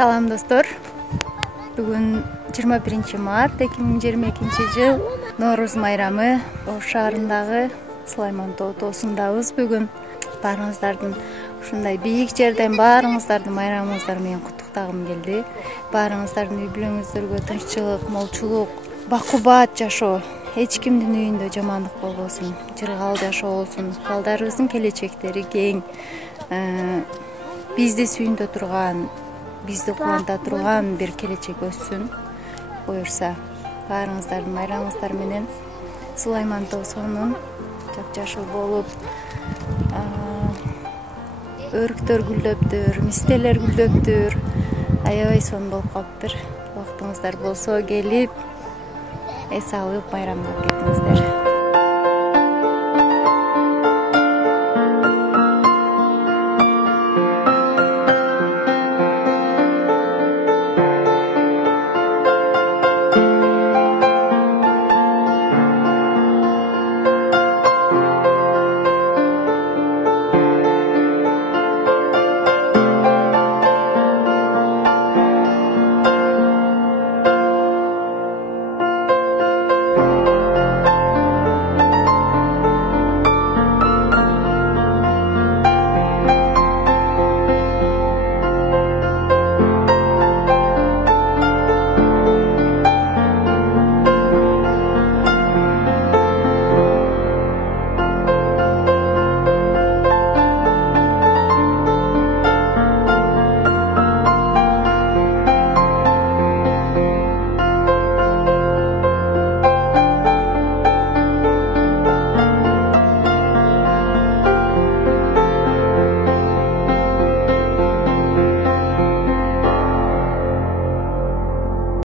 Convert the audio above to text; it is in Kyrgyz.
Салам достор. Бүгүн 21 март 2022 жыл Норуз майрамы Ош шаарындагы Сулайман тоо тоосундабыз. Бүгүн баарыңыздардын ушундай бийик жерден баарыңыздардын майрамыңыздар менен куттуктагым келди. Баарыңыздардын үй бүлөңүздөргө тынччылык, молчулук, бакубат жашоо, эч кимдин үйүндө жамандык болбосун, жыргал жашоо болсун. Балдарыбыздын келечектери кең, бизди сүйүндө турган, бизди кубанта турган бир келечек өссүн. Буюрса, баарыңыздардын майрамыңыздар менен Сулайман тоосунун жапжашыл болуп, өрүктөр гүлдөптүр, мистелер гүлдөптүр. Аябай сонун болуп калыптыр. Убактыңыздар болсо келип, эс алып майрамдап кетиңиздер.